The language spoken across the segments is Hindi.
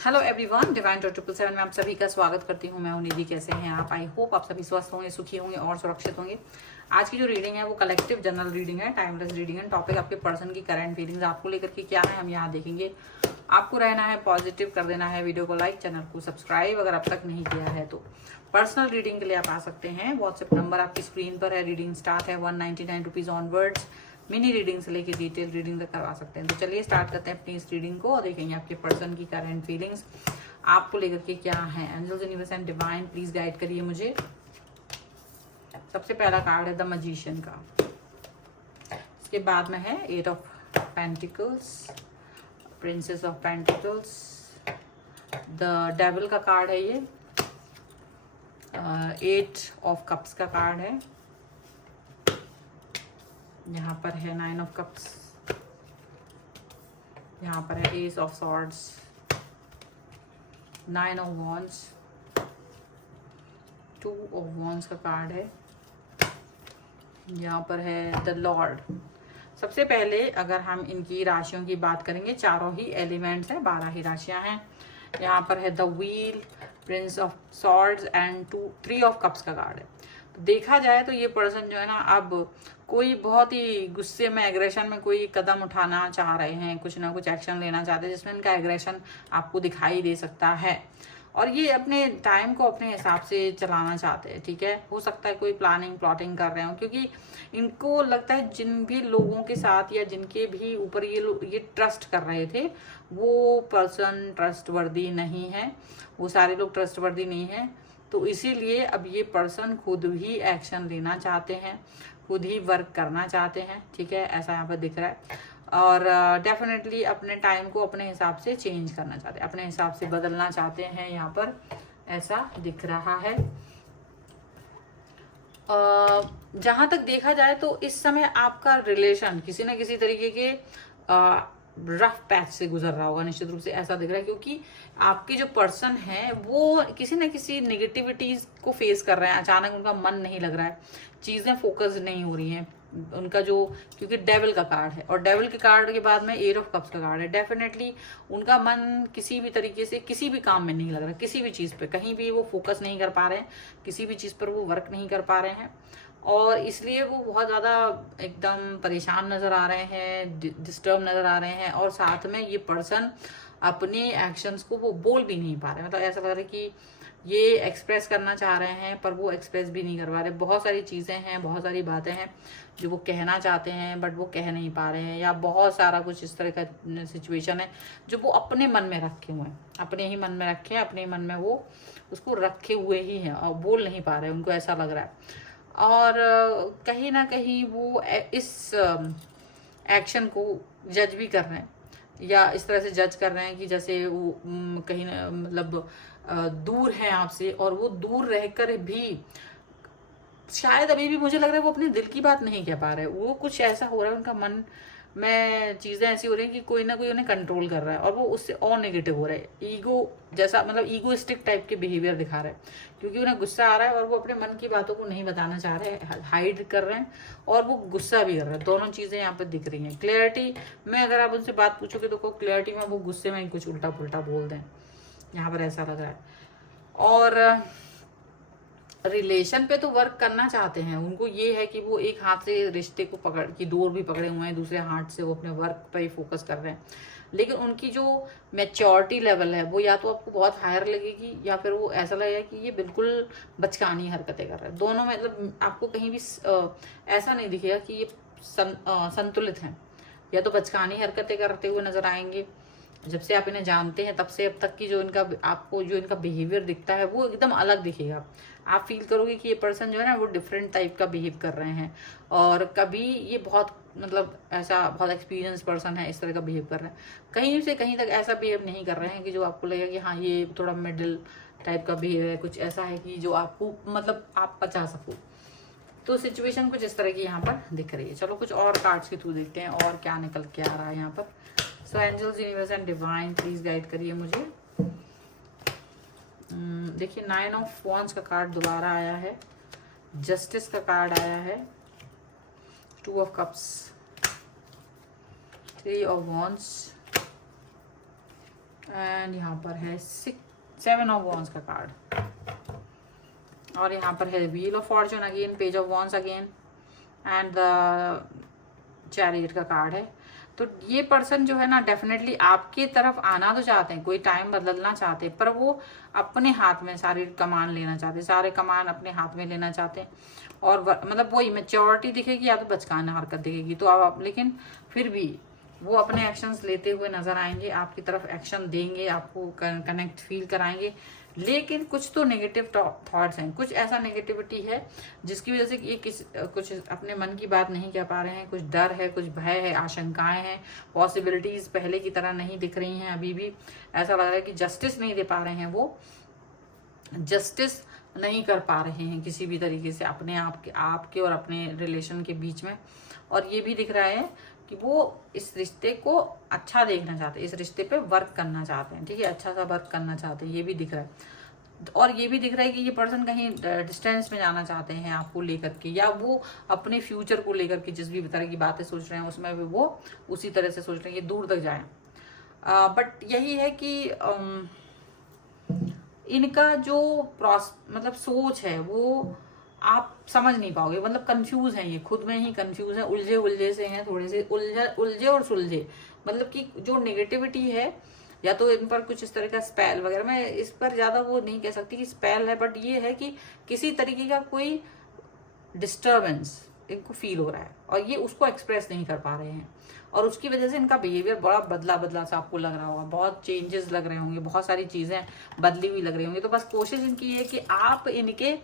हेलो एवरीवन, डिवाइन 777 में आप सभी का स्वागत करती हूँ। मैं हूँ निधि। कैसे हैं आप? आई होप आप सभी स्वस्थ होंगे, सुखी होंगे और सुरक्षित होंगे। आज की जो रीडिंग है वो कलेक्टिव जनरल रीडिंग है, टाइमलेस रीडिंग है। टॉपिक आपके पर्सन की करंट फीलिंग्स आपको लेकर के क्या है हम यहाँ देखेंगे। आपको रहना है पॉजिटिव, कर देना है वीडियो को लाइक, चैनल को सब्सक्राइब अगर अब तक नहीं किया है तो। पर्सनल रीडिंग के लिए आप आ सकते हैं। व्हाट्सएप नंबर आपकी स्क्रीन पर है। रीडिंग स्टार्ट है 199 रुपीज ऑनवर्ड्स। मिनी रीडिंग से लेके डिटेल रीडिंग तक करवा सकते हैं। तो चलिए स्टार्ट करते हैं अपनी इस रीडिंग को और देखेंगे आपके पर्सन की करंट फीलिंग्स आपको लेकर के क्या है। Angels, universe and divine please guide करिए मुझे। सबसे पहला कार्ड है द मैजिशियन का। इसके बाद में है 8 of pentacles, princess of pentacles, the devil का कार्ड है ये। 8 ऑफ कप्स का कार्ड है। यहाँ पर है 9 ऑफ कप्स, यहाँ पर है S of swords, 9 of wands, 2 of wands का कार्ड है। यहाँ पर है द लॉर्ड। सबसे पहले अगर हम इनकी राशियों की बात करेंगे, चारों ही एलिमेंट्स हैं, 12 ही राशियां हैं। यहाँ पर है the wheel, Prince of swords and 3 of cups का कार्ड है। तो देखा जाए तो ये पर्सन जो है ना, अब कोई बहुत ही गुस्से में, एग्रेशन में कोई कदम उठाना चाह रहे हैं, कुछ ना कुछ एक्शन लेना चाहते हैं जिसमें इनका एग्रेशन आपको दिखाई दे सकता है। और ये अपने टाइम को अपने हिसाब से चलाना चाहते हैं। ठीक है, हो सकता है कोई प्लानिंग प्लॉटिंग कर रहे हो, क्योंकि इनको लगता है जिन भी लोगों के साथ या जिनके भी ऊपर ये ट्रस्ट कर रहे थे वो पर्सन ट्रस्टवर्दी नहीं है, वो सारे लोग ट्रस्टवर्दी नहीं है। तो इसीलिए अब ये पर्सन खुद ही एक्शन लेना चाहते हैं, खुद ही वर्क करना चाहते हैं। ठीक है, ऐसा यहाँ पर दिख रहा है। और डेफिनेटली अपने टाइम को अपने हिसाब से चेंज करना चाहते हैं, अपने हिसाब से बदलना चाहते हैं, यहाँ पर ऐसा दिख रहा है। जहां तक देखा जाए तो इस समय आपका रिलेशन किसी ना किसी तरीके के रफ पैच से गुजर रहा होगा, निश्चित रूप से ऐसा दिख रहा है। क्योंकि आपके जो पर्सन है वो किसी ना किसी नेगेटिविटीज को फेस कर रहे हैं। अचानक उनका मन नहीं लग रहा है, चीजें फोकस नहीं हो रही हैं उनका जो, क्योंकि डेविल का कार्ड है और डेविल के कार्ड के बाद में 8 ऑफ कप्स का कार्ड है। डेफिनेटली उनका मन किसी भी तरीके से किसी भी काम में नहीं लग रहा, किसी भी चीज पे कहीं भी वो फोकस नहीं कर पा रहे हैं, किसी भी चीज पर वो वर्क नहीं कर पा रहे हैं। और इसलिए वो बहुत ज़्यादा एकदम परेशान नज़र आ रहे हैं, डिस्टर्ब नज़र आ रहे हैं। और साथ में ये पर्सन अपने एक्शंस को वो बोल भी नहीं पा रहे, मतलब ऐसा लग रहा है कि ये एक्सप्रेस करना चाह रहे हैं पर वो एक्सप्रेस भी नहीं कर पा रहे। बहुत सारी चीज़ें हैं, बहुत सारी बातें हैं जो वो कहना चाहते हैं बट वो कह नहीं पा रहे हैं, या बहुत सारा कुछ इस तरह का सिचुएशन है जो वो अपने मन में रखे हुए हैं, अपने ही मन में रखे हैं, अपने मन में वो उसको रखे हुए ही हैं और बोल नहीं पा रहे, उनको ऐसा लग रहा है। और कहीं ना कहीं वो इस एक्शन को जज भी कर रहे हैं, या इस तरह से जज कर रहे हैं कि जैसे वो कहीं मतलब दूर है आपसे, और वो दूर रहकर भी शायद अभी भी मुझे लग रहा है वो अपने दिल की बात नहीं कह पा रहे। वो कुछ ऐसा हो रहा है उनका मन में, चीजें ऐसी हो रही हैं कि कोई ना कोई उन्हें कंट्रोल कर रहा है और वो उससे और नेगेटिव हो रहा है। ईगो जैसा, मतलब ईगोइस्टिक टाइप के बिहेवियर दिखा रहे हैं, क्योंकि उन्हें गुस्सा आ रहा है और वो अपने मन की बातों को नहीं बताना चाह रहे हैं, हाइड कर रहे हैं और वो गुस्सा भी कर रहे हैं। दोनों चीजें यहाँ पे दिख रही हैं। क्लैरिटी में अगर आप उनसे बात पूछोगे तो क्लैरिटी में वो गुस्से में कुछ उल्टा पुल्टा बोल दें, यहाँ पर ऐसा लग रहा है। और रिलेशन पे तो वर्क करना चाहते हैं, उनको ये है कि वो एक हाथ से रिश्ते को पकड़ की डोर भी पकड़े हुए हैं, दूसरे हाथ से वो अपने वर्क पे ही फोकस कर रहे हैं। लेकिन उनकी जो मैच्योरिटी लेवल है वो या तो आपको बहुत हायर लगेगी, या फिर वो ऐसा लगेगा कि ये बिल्कुल बचकानी हरकतें कर रहे हैं। दोनों में मतलब आपको कहीं भी ऐसा नहीं दिखेगा कि ये संतुलित हैं, या तो बचकानी हरकतें करते हुए नजर आएंगे। जब से आप इन्हें जानते हैं तब से अब तक की जो इनका आपको जो इनका बिहेवियर दिखता है वो एकदम अलग दिखेगा। आप फील करोगे कि ये पर्सन जो है ना वो डिफरेंट टाइप का बिहेव कर रहे हैं, और कभी ये बहुत मतलब ऐसा बहुत एक्सपीरियंस पर्सन है, इस तरह का बिहेव कर रहे हैं। कहीं से कहीं तक ऐसा बिहेव नहीं कर रहे हैं कि जो आपको लगेगा कि हाँ ये थोड़ा मिडिल टाइप का बिहेव है, कुछ ऐसा है कि जो आपको मतलब आप पचा सको। तो सिचुएशन कुछ इस तरह की यहाँ पर दिख रही है। चलो कुछ और कार्ड्स के थ्रू देखते हैं और क्या निकल के आ रहा है यहाँ पर। So angels, universe and divine please guide करिए मुझे। देखिए 9 ऑफ वॉन्ड्स का कार्ड दोबारा आया है, जस्टिस का कार्ड आया है, 2 of cups, 3 of wands, and यहाँ पर है 7 ऑफ वॉन्स का कार्ड, और यहाँ पर है wheel of Fortune again, page of wands again, and the chariot का कार्ड है। तो ये पर्सन जो है ना डेफिनेटली आपके तरफ आना तो चाहते हैं, कोई टाइम बदलना चाहते हैं, पर वो अपने हाथ में सारी कमान लेना चाहते हैं, सारे कमान अपने हाथ में लेना चाहते हैं। और मतलब वही मैच्योरिटी दिखेगी या तो बचकाना हरकत दिखेगी, तो आप लेकिन फिर भी वो अपने एक्शंस लेते हुए नजर आएंगे, आपकी तरफ एक्शन देंगे, आपको कनेक्ट फील कराएंगे। लेकिन कुछ तो नेगेटिव थॉट्स हैं, कुछ ऐसा नेगेटिविटी है जिसकी वजह से ये कुछ अपने मन की बात नहीं कह पा रहे हैं, कुछ डर है, कुछ भय है, आशंकाएं हैं, पॉसिबिलिटीज पहले की तरह नहीं दिख रही हैं। अभी भी ऐसा लग रहा है कि जस्टिस नहीं दे पा रहे हैं, वो जस्टिस नहीं कर पा रहे हैं किसी भी तरीके से अपने आपके और अपने रिलेशन के बीच में। और ये भी दिख रहा है कि वो इस रिश्ते को अच्छा देखना चाहते हैं, इस रिश्ते पे वर्क करना चाहते हैं, ठीक है, अच्छा सा वर्क करना चाहते हैं, ये भी दिख रहा है। और ये भी दिख रहा है कि ये पर्सन कहीं डिस्टेंस में जाना चाहते हैं आपको लेकर के, या वो अपने फ्यूचर को लेकर के जिस भी तरह की बातें सोच रहे हैं उसमें भी वो उसी तरह से सोच रहे हैं कि दूर तक जाए। बट यही है कि इनका जो मतलब सोच है वो आप समझ नहीं पाओगे, मतलब कंफ्यूज हैं, ये खुद में ही कंफ्यूज है, उलझे से हैं, थोड़े से उलझे और सुलझे। मतलब कि जो नेगेटिविटी है, या तो इन पर कुछ इस तरह का स्पेल वगैरह, मैं इस पर ज्यादा वो नहीं कह सकती कि स्पेल है, बट ये है कि किसी तरीके का कोई डिस्टर्बेंस इनको फील हो रहा है और ये उसको एक्सप्रेस नहीं कर पा रहे हैं, और उसकी वजह से इनका बिहेवियर बड़ा बदला सा आपको लग रहा होगा, बहुत चेंजेस लग रहे होंगे, बहुत सारी चीजें बदली हुई लग रही होंगी। तो बस कोशिश इनकी है कि आप इनके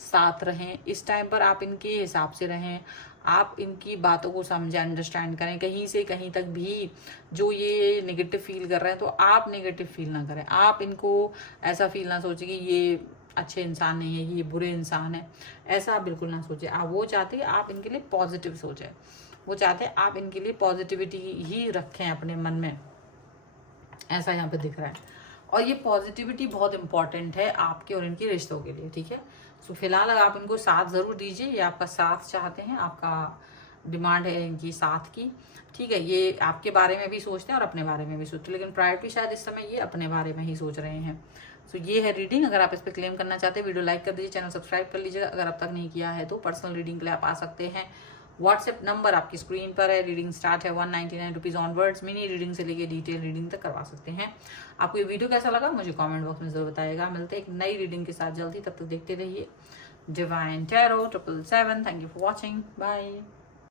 साथ रहें, इस टाइम पर आप इनके हिसाब से रहें, आप इनकी बातों को समझें, अंडरस्टैंड करें। कहीं से कहीं तक भी जो ये नेगेटिव फील कर रहे हैं तो आप नेगेटिव फील ना करें, आप इनको ऐसा फील ना सोचें कि ये अच्छे इंसान नहीं है, ये बुरे इंसान है, ऐसा आप बिल्कुल ना सोचें। आप वो चाहते हैं आप इनके लिए पॉजिटिव सोचें, वो चाहते हैं आप इनके लिए पॉजिटिविटी ही रखें अपने मन में, ऐसा यहाँ पे दिख रहा है। और ये पॉजिटिविटी बहुत इंपॉर्टेंट है आपके और इनके रिश्तों के लिए, ठीक है। सो फिलहाल आप इनको साथ जरूर दीजिए, ये आपका साथ चाहते हैं, आपका डिमांड है इनकी साथ की, ठीक है। ये आपके बारे में भी सोचते हैं और अपने बारे में भी सोचते हैं, लेकिन प्रायोरिटी शायद इस समय ये अपने बारे में ही सोच रहे हैं। सो ये है रीडिंग। अगर आप इस पर क्लेम करना चाहते हैं वीडियो लाइक कर दीजिए, चैनल सब्सक्राइब कर लीजिएगा अगर अब तक नहीं किया है तो। पर्सनल रीडिंग के लिए आप आ सकते हैं, व्हाट्सएप नंबर आपकी स्क्रीन पर है। रीडिंग स्टार्ट है 199 रुपीज ऑनवर्ड्स, मिनी रीडिंग से लेके डिटेल रीडिंग तक करवा सकते हैं। आपको ये वीडियो कैसा लगा मुझे कमेंट बॉक्स में जरूर बताइएगा। मिलते हैं एक नई रीडिंग के साथ जल्दी, तब तक देखते रहिए divine tarot 777। Thank you for watching, bye.